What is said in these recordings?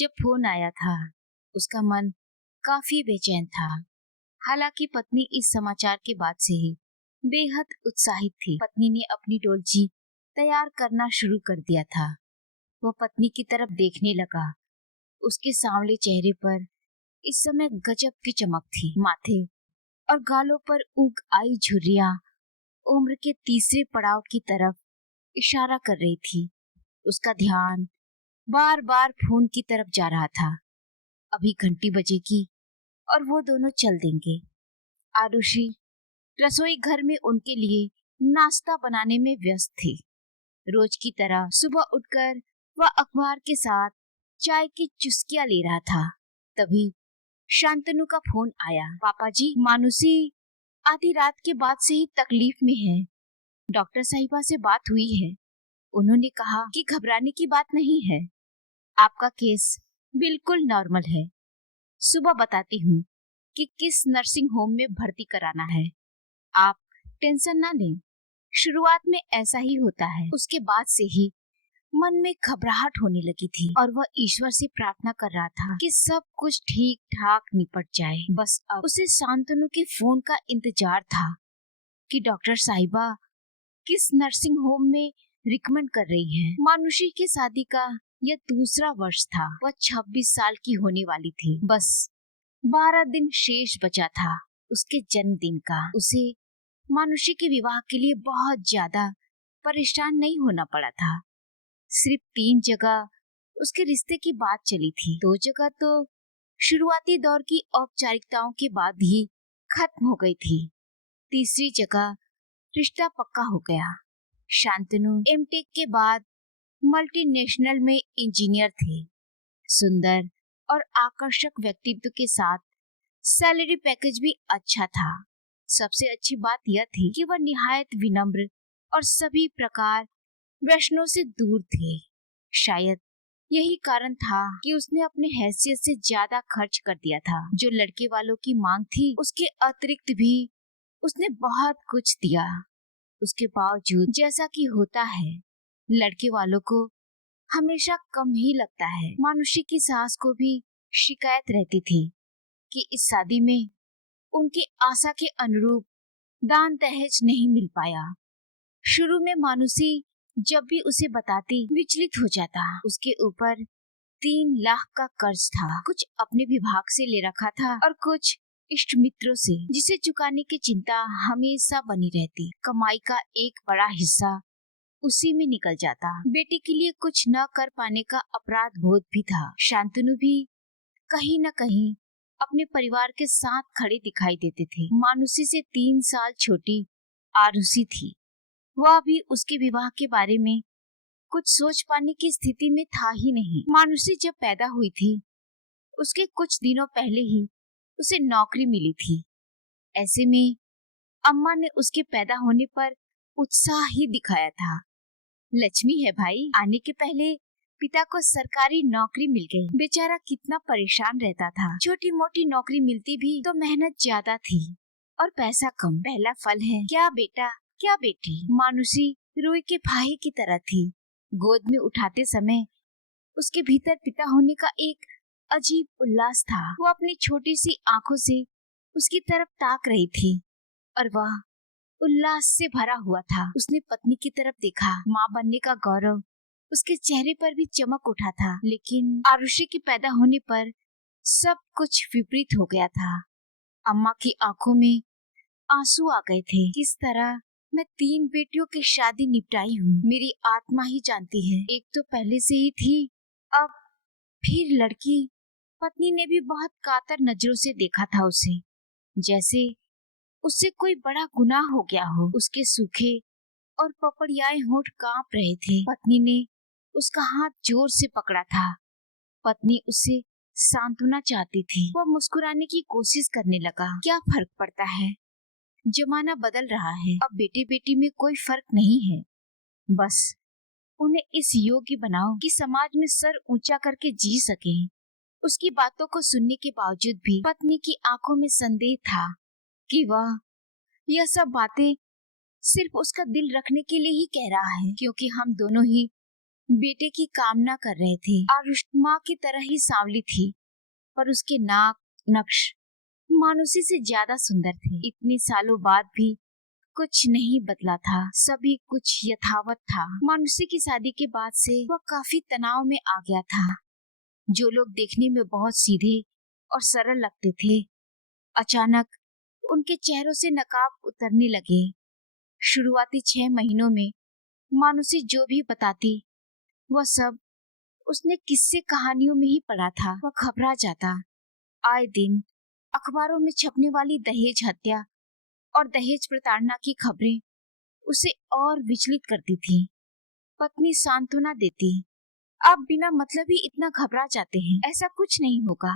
जब फोन आया था, उसका मन काफी बेचैन था। हालांकि पत्नी इस समाचार के बाद से ही बेहद उत्साहित थी। पत्नी ने अपनी डोलची तैयार करना शुरू कर दिया था। वह पत्नी की तरफ देखने लगा। उसके सांवले चेहरे पर इस समय गजब की चमक थी। माथे और गालों पर उग आई झुर्रियां उम्र के तीसरे पड़ाव की तरफ इशारा कर रही थी। उसका ध्यान बार बार फोन की तरफ जा रहा था। अभी घंटी बजेगी और वो दोनों चल देंगे। आरुषि रसोई घर में उनके लिए नाश्ता बनाने में व्यस्त थी। रोज की तरह सुबह उठकर वह अखबार के साथ चाय की चुस्कियां ले रहा था। तभी शांतनु का फोन आया। पापा जी, मानुषी आधी रात के बाद से ही तकलीफ में है। डॉक्टर साहिबा से बात हुई है। उन्होंने कहा कि घबराने की बात नहीं है, आपका केस बिल्कुल नॉर्मल है। सुबह बताती हूँ कि किस नर्सिंग होम में भर्ती कराना है। आप टेंशन ना लें। शुरुआत में ऐसा ही होता है। उसके बाद से ही मन में घबराहट होने लगी थी और वह ईश्वर से प्रार्थना कर रहा था कि सब कुछ ठीक ठाक निपट जाए। बस अब उसे शांतनु के फोन का इंतजार था कि डॉक्टर साहिबा किस नर्सिंग होम में रिकमेंड कर रही हैं। मानुषी की शादी का यह दूसरा वर्ष था। वह 26 साल की होने वाली थी। बस 12 दिन शेष बचा था उसके जन्मदिन का। उसे मानुषी के विवाह के लिए बहुत ज्यादा परेशान नहीं होना पड़ा था। सिर्फ 3 जगह उसके रिश्ते की बात चली थी। 2 जगह तो शुरुआती दौर की औपचारिकताओं के बाद ही खत्म हो गई थी। तीसरी जगह रिश्ता पक्का हो गया। शांतनु एमटेक के बाद मल्टीनेशनल में इंजीनियर थे। सुंदर और आकर्षक व्यक्तित्व के साथ सैलरी पैकेज भी अच्छा था। सबसे अच्छी बात यह थी कि वह निहायत विनम्र और सभी प्रकार व्यसनों से दूर थे। शायद यही कारण था कि उसने अपने हैसियत से ज्यादा खर्च कर दिया था। जो लड़के वालों की मांग थी, उसके अतिरिक्त भी उसने बहुत कुछ दिया। उसके बावजूद जैसा कि होता है, लड़के वालों को हमेशा कम ही लगता है। मानुषी की सास को भी शिकायत रहती थी कि इस शादी में उनकी आशा के अनुरूप दान दहेज नहीं मिल पाया। शुरू में मानुषी जब भी उसे बताती विचलित हो जाता। उसके ऊपर 3 लाख का कर्ज था। कुछ अपने विभाग से ले रखा था और कुछ इष्ट मित्रों से, जिसे चुकाने की चिंता हमेशा बनी रहती। कमाई का एक बड़ा हिस्सा उसी में निकल जाता। बेटी के लिए कुछ न कर पाने का अपराध बोध भी था। शांतनु भी कहीं न कहीं अपने परिवार के साथ खड़े दिखाई देते थे। मानुषी से 3 साल छोटी आरुषि थी। वह भी उसके विवाह के बारे में कुछ सोच पाने की स्थिति में था ही नहीं। मानुषी जब पैदा हुई थी, उसके कुछ दिनों पहले ही उसे नौकरी मिली थी। ऐसे में अम्मा ने उसके पैदा होने पर उत्साह ही दिखाया था। लक्ष्मी है भाई। आने के पहले पिता को सरकारी नौकरी मिल गई। बेचारा कितना परेशान रहता था। छोटी मोटी नौकरी मिलती भी तो मेहनत ज्यादा थी और पैसा कम। पहला फल है। क्या बेटा क्या बेटी। मानुषी रुई के फाहे की तरह थी। गोद में उठाते समय उसके भीतर पिता होने का एक अजीब उल्लास था। वो अपनी छोटी सी आंखों से उसकी तरफ ताक रही थी और वह उल्लास से भरा हुआ था। उसने पत्नी की तरफ देखा। माँ बनने का गौरव उसके चेहरे पर भी चमक उठा था। लेकिन आरुषि के पैदा होने पर सब कुछ विपरीत हो गया था। अम्मा की आंखों में आंसू आ गए थे। किस तरह मैं 3 बेटियों की शादी निपटाई हूँ, मेरी आत्मा ही जानती है। एक तो पहले से ही थी, अब फिर लड़की। पत्नी ने भी बहुत कातर नजरों से देखा था उसे, जैसे उससे कोई बड़ा गुनाह हो गया हो। उसके सूखे और पपड़ियाए होंठ कांप रहे थे। पत्नी ने उसका हाथ जोर से पकड़ा था। पत्नी उसे सांत्वना चाहती थी। वह मुस्कुराने की कोशिश करने लगा। क्या फर्क पड़ता है, जमाना बदल रहा है। अब बेटे बेटी में कोई फर्क नहीं है। बस उन्हें इस योग्य बनाओ कि समाज में सर ऊंचा करके जी सके। उसकी बातों को सुनने के बावजूद भी पत्नी की आंखों में संदेह था कि वह यह सब बातें सिर्फ उसका दिल रखने के लिए ही कह रहा है, क्योंकि हम दोनों ही बेटे की कामना कर रहे थे। आरुष माँ की तरह ही सांवली थी, पर उसके नाक नक्श मानुषी से ज्यादा सुंदर थे। इतने सालों बाद भी कुछ नहीं बदला था, सभी कुछ यथावत था। मानुषी की शादी के बाद से वह काफी तनाव में आ गया था। जो लोग देखने में बहुत सीधे और सरल लगते थे, अचानक उनके चेहरों से नकाब उतरने लगे। शुरुआती 6 महीनों में मानुषी जो भी बताती वह सब उसने किस्से कहानियों में ही पढ़ा था। वह घबरा जाता। आए दिन अखबारों में छपने वाली दहेज हत्या और दहेज प्रताड़ना की खबरें उसे और विचलित करती थी। पत्नी सांत्वना देती, आप बिना मतलब ही इतना घबरा जाते हैं, ऐसा कुछ नहीं होगा,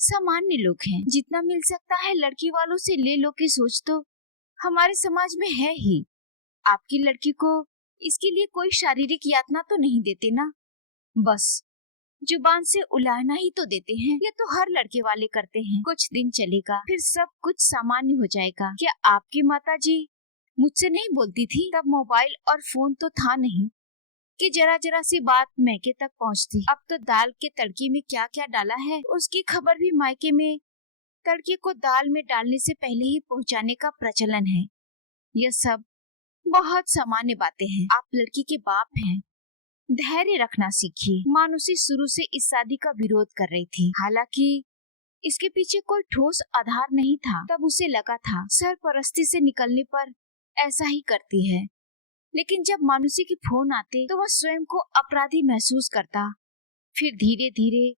सामान्य लोग हैं, जितना मिल सकता है लड़की वालों से ले लो की सोच तो हमारे समाज में है ही। आपकी लड़की को इसके लिए कोई शारीरिक यातना तो नहीं देते ना, बस जुबान से उलाहना ही तो देते हैं। ये तो हर लड़के वाले करते हैं। कुछ दिन चलेगा, फिर सब कुछ सामान्य हो जाएगा। क्या आपकी माताजी मुझसे नहीं बोलती थी? तब मोबाइल और फोन तो था नहीं कि जरा जरा सी बात मैके तक पहुंचती। अब तो दाल के तड़के में क्या क्या डाला है उसकी खबर भी मायके में तड़के को दाल में डालने से पहले ही पहुंचाने का प्रचलन है। यह सब बहुत सामान्य बातें हैं। आप लड़की के बाप हैं, धैर्य रखना सीखिए। मानुषी शुरू से इस शादी का विरोध कर रही थी, हालांकि इसके पीछे कोई ठोस आधार नहीं था। तब उसे लगा था सरपरस्ती से निकलने पर ऐसा ही करती है, लेकिन जब मानुषी के फोन आते तो वह स्वयं को अपराधी महसूस करता। फिर धीरे धीरे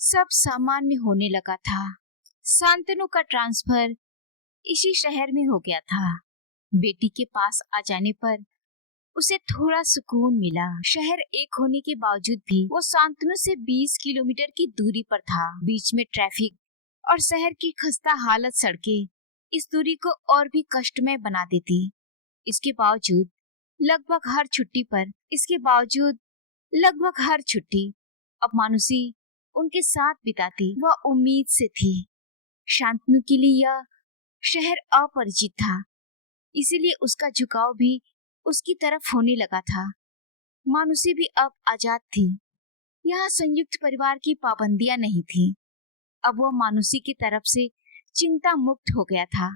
सब सामान्य होने लगा था। शांतनु का ट्रांसफर इसी शहर में हो गया था। बेटी के पास आ जाने पर उसे थोड़ा सुकून मिला। शहर एक होने के बावजूद भी वो शांतनु से 20 किलोमीटर की दूरी पर था। बीच में ट्रैफिक और शहर की खस्ता हालत सड़कें इस दूरी को और भी कष्टमय बना देती। इसके बावजूद लगभग हर छुट्टी अब मानुषी उनके साथ बिताती। वह उम्मीद से थी। शांतनु के लिए यह शहर अपरिचित था, इसीलिए उसका झुकाव भी उसकी तरफ होने लगा था। मानुषी भी अब आजाद थी। यहाँ संयुक्त परिवार की पाबंदियां नहीं थी। अब वह मानुषी की तरफ से चिंता मुक्त हो गया था।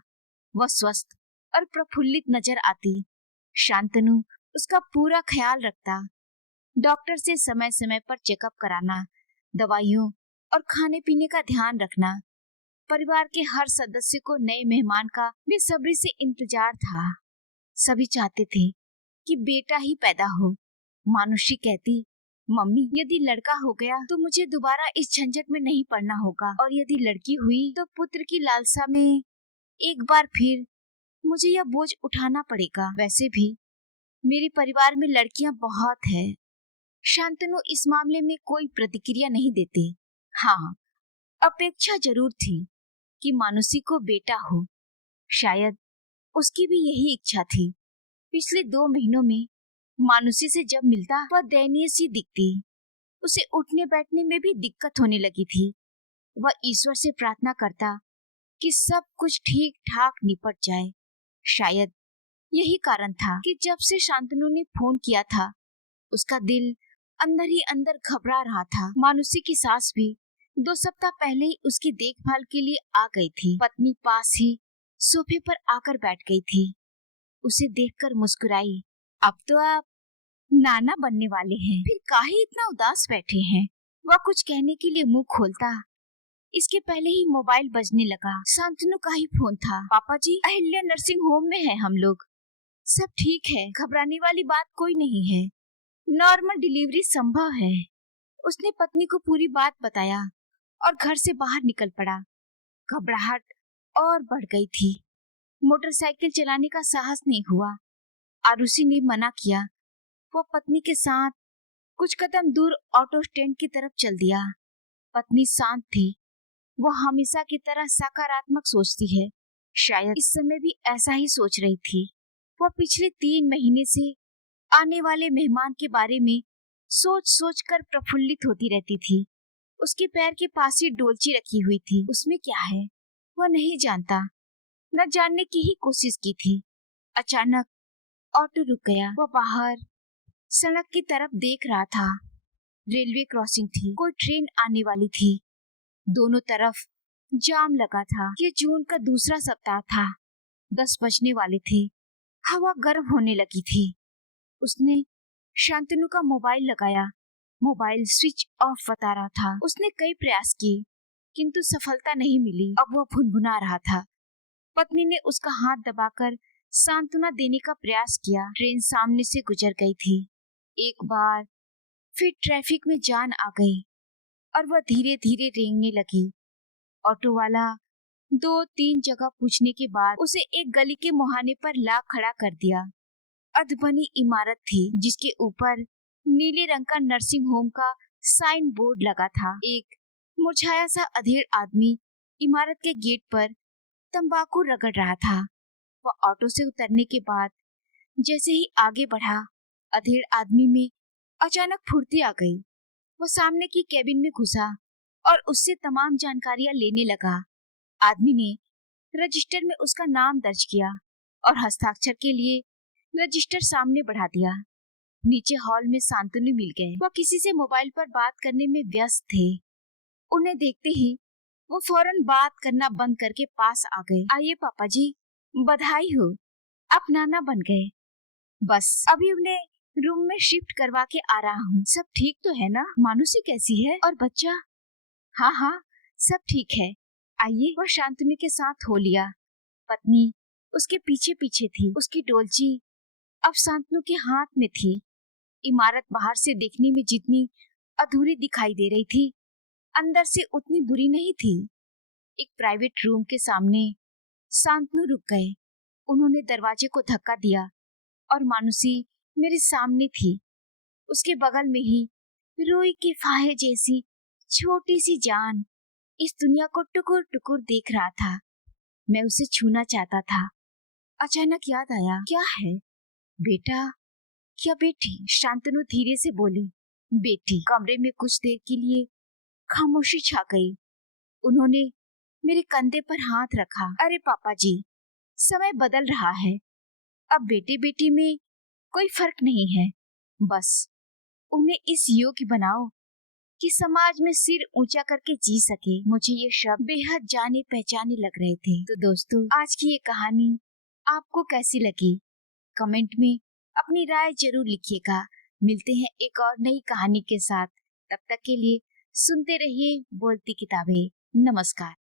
वह स्वस्थ और प्रफुल्लित नजर आती। शांतनु उसका पूरा ख्याल रखता। डॉक्टर से समय समय पर चेकअप कराना, दवाइयों और खाने पीने का ध्यान रखना। परिवार के हर सदस्य को नए मेहमान का बेसब्री से इंतजार था। सभी चाहते थे कि बेटा ही पैदा हो। मानुषी कहती, मम्मी यदि लड़का हो गया तो मुझे दोबारा इस झंझट में नहीं पड़ना होगा, और यदि लड़की हुई तो पुत्र की लालसा में एक बार फिर मुझे यह बोझ उठाना पड़ेगा। वैसे भी मेरे परिवार में लड़कियां बहुत है। शांतनु इस मामले में कोई प्रतिक्रिया नहीं देते। हाँ, अपेक्षा जरूर थी कि मानुषी को बेटा हो। शायद उसकी भी यही इच्छा थी। पिछले 2 महीनों में मानुषी से जब मिलता वह दयनीय सी दिखती। उसे उठने बैठने में भी दिक्कत होने लगी थी। वह ईश्वर से प्रार्थना करता कि सब कुछ ठीक ठाक निपट जाए। शायद यही कारण था कि जब से शांतनु ने फोन किया था उसका दिल अंदर ही अंदर घबरा रहा था। मानुषी की सास भी 2 सप्ताह पहले ही उसकी देखभाल के लिए आ गई थी। पत्नी पास ही सोफे पर आकर बैठ गई थी। उसे देखकर मुस्कुराई। अब तो आप नाना बनने वाले हैं, फिर काहे इतना उदास बैठे हैं? वह कुछ कहने के लिए मुंह खोलता, इसके पहले ही मोबाइल बजने लगा। शांतनु का ही फोन था। पापा जी, अहिल्या नर्सिंग होम में है हम लोग, सब ठीक है, घबराने वाली बात कोई नहीं है, नॉर्मल डिलीवरी संभव है। उसने पत्नी को पूरी बात बताया और घर से बाहर निकल पड़ा। घबराहट और बढ़ गई थी। मोटरसाइकिल चलाने का साहस नहीं हुआ। आरुषि ने मना किया। वो पत्नी के साथ कुछ कदम दूर ऑटो स्टैंड की तरफ चल दिया। पत्नी शांत थी। वो हमेशा की तरह सकारात्मक सोचती है। शायद इस समय भी ऐसा ही सोच रही थी। वो पिछले 3 महीने से आने वाले मेहमान के बारे में सोच सोच कर प्रफुल्लित होती रहती थी। उसके पैर के पास ही डोलची रखी हुई थी। उसमें क्या है वह नहीं जानता, न जानने की ही कोशिश की थी। अचानक ऑटो रुक गया। वह बाहर सड़क की तरफ देख रहा था। रेलवे क्रॉसिंग थी, कोई ट्रेन आने वाली थी। दोनों तरफ जाम लगा था। ये जून का दूसरा सप्ताह था। 10 बजने वाले थे। हवा गर्म होने लगी थी। उसने शांतनु का मोबाइल लगाया। मोबाइल स्विच ऑफ बता रहा था। उसने कई प्रयास किए किंतु सफलता नहीं मिली। अब वह भुनभुना रहा था। पत्नी ने उसका हाथ दबाकर सांत्वना देने का प्रयास किया। ट्रेन सामने से गुजर गई थी। एक बार फिर ट्रैफिक में जान आ गई और वह धीरे धीरे रेंगने लगी। ऑटो वाला 2-3 जगह पूछने के बाद उसे एक गली के मुहाने पर ला खड़ा कर दिया। अधबनी इमारत थी जिसके ऊपर नीले रंग का नर्सिंग होम का साइन बोर्ड लगा था। एक मुरझाया सा अधेड़ आदमी इमारत के गेट पर तंबाकू रगड़ रहा था। वह ऑटो से उतरने के बाद जैसे ही आगे बढ़ा, अधेड़ आदमी में अचानक फुर्ती आ गई। वो सामने की कैबिन में घुसा और उससे तमाम जानकारियां लेने लगा। आदमी ने रजिस्टर में उसका नाम दर्ज किया और हस्ताक्षर के लिए रजिस्टर सामने बढ़ा दिया। नीचे हॉल में शांतनु मिल गए। वो किसी से मोबाइल पर बात करने में व्यस्त थे। उन्हें देखते ही वो फौरन बात करना बंद करके पास आ गए। आइए पापा जी, बधाई हो, आप नाना बन गए। बस अभी उन्हें रूम में शिफ्ट करवा के आ रहा हूँ। सब ठीक तो है ना? मानुसी कैसी है और बच्चा? हाँ हाँ, सब ठीक है। आइए। वह शांतनु के साथ हो लिया। पत्नी उसके पीछे पीछे थी। उसकी डोलची अब शांतनु के हाथ में थी। इमारत बाहर से देखने में जितनी अधूरी दिखाई दे रही थी, अंदर से उतनी बुरी नहीं थी। एक प्राइवेट रूम के सामने शांतनु रुक गए। उन्होंने दरवाजे को धक्का दिया और मानुसी मेरे सामने थी। उसके बगल में ही रुई के फाहे जैसी छोटी सी जान इस दुनिया को टुकुर टुकुर देख रहा था। मैं उसे छूना चाहता था। अचानक याद आया, क्या है बेटा क्या बेटी? शांतनु धीरे से बोली। बेटी। कमरे में कुछ देर के लिए खामोशी छा गई। उन्होंने मेरे कंधे पर हाथ रखा। अरे पापा जी, समय बदल रहा है। अब बेटे बेटी में कोई फर्क नहीं है। बस उन्हें इस योग्य बनाओ कि समाज में सिर ऊंचा करके जी सके। मुझे ये शब्द बेहद जाने पहचाने लग रहे थे। तो दोस्तों, आज की ये कहानी आपको कैसी लगी? कमेंट में अपनी राय जरूर लिखिएगा। मिलते हैं एक और नई कहानी के साथ। तब तक के लिए सुनते रहिए बोलती किताबें। नमस्कार।